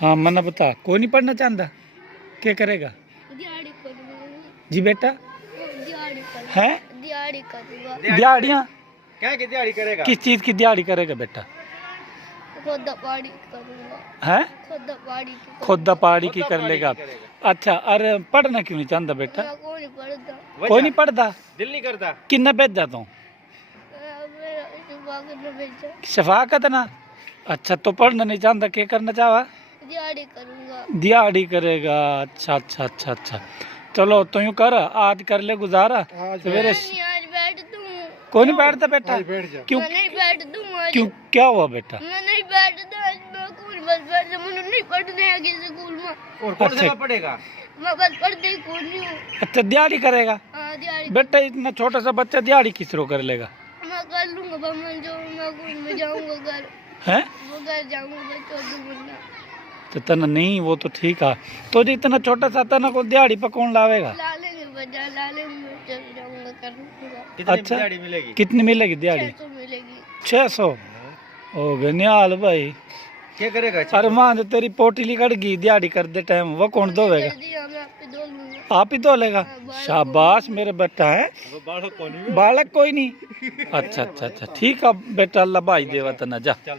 हाँ मना बता, कोई नहीं पढ़ना चाहता, क्या करेगा? दिहाड़ी करूंगा जी बेटा दिहाड़ी करूंगा है दिहाड़ी करूंगा दिहाड़ियाँ क्या की दिहाड़ी करेगा? किस चीज़ की दिहाड़ी करेगा बेटा? खुदा पाड़ी करूंगा है खुदा पाड़ी की खुदा पहाड़ी की खुदा कर पहाड़ी लेगा। की करेगा। अच्छा, अरे पढ़ना क्यों नहीं चाहता बेटा? मैं कौन नहीं पढ़ता कोई नहीं पढ़ता, दिल नहीं करता। किन्ना भेजा तू? मेरा सुबह को भेजा शफाकत ना। अच्छा तो पढ़ना नहीं चाहता, क्या करना चाहा? दिहाड़ी करूंगा दिहाड़ी करेगा। अच्छा अच्छा अच्छा अच्छा, चलो तो यूँ कर, आज कर ले गुजारा सवेरे। नहीं आज बैठ दूं कोई नहीं बैठता बेटा? क्यों मैं नहीं बैठ दूं आज क्यों, क्या हुआ बेटा? मैं नहीं बैठता आज मैं स्कूल बस बैठ मुझे नहीं पढ़ने है किसी स्कूल में और कौन अच्छा। सा पढ़ेगा? मैं बस पढ़ते ही कौन नहीं हूँ अच्छा दिहाड़ी करेगा हाँ दिहाड़ी बेटा? इतना छोटा सा बच्चा दिहाड़ी किस रो कर लेगा? मैं कर लूंगा बमन जो मैं स्कूल में जाऊंगा घर हैं वो घर जाऊंगा छोटू मुन्ना तो तना नहीं, वो तो ठीक है, तो जो इतना छोटा सा तना को दिहाड़ी पर कौन लावेगा? ला लेंगे बजा ला लेंगे चल जाऊंगा कर लूंगा कितनी अच्छा। दिहाड़ी मिलेगी? कितनी मिलेगी दिहाड़ी? 600 मिलेगी 600 हो गए निहाल भाई। क्या करेगा? अरे मां तो तेरी पोटली कट गई दिहाड़ी कर दे टाइम, वो कौन धोएगा? जल्दी मैं आप पे धो लूंगा आप ही धो लेगा? शाबाश मेरे बेटा है, वो बालक कौन है? बालक कोई नहीं। अच्छा अच्छा अच्छा ठीक है बेटा, अल्लाह भाई देवा तना जा। चल जा।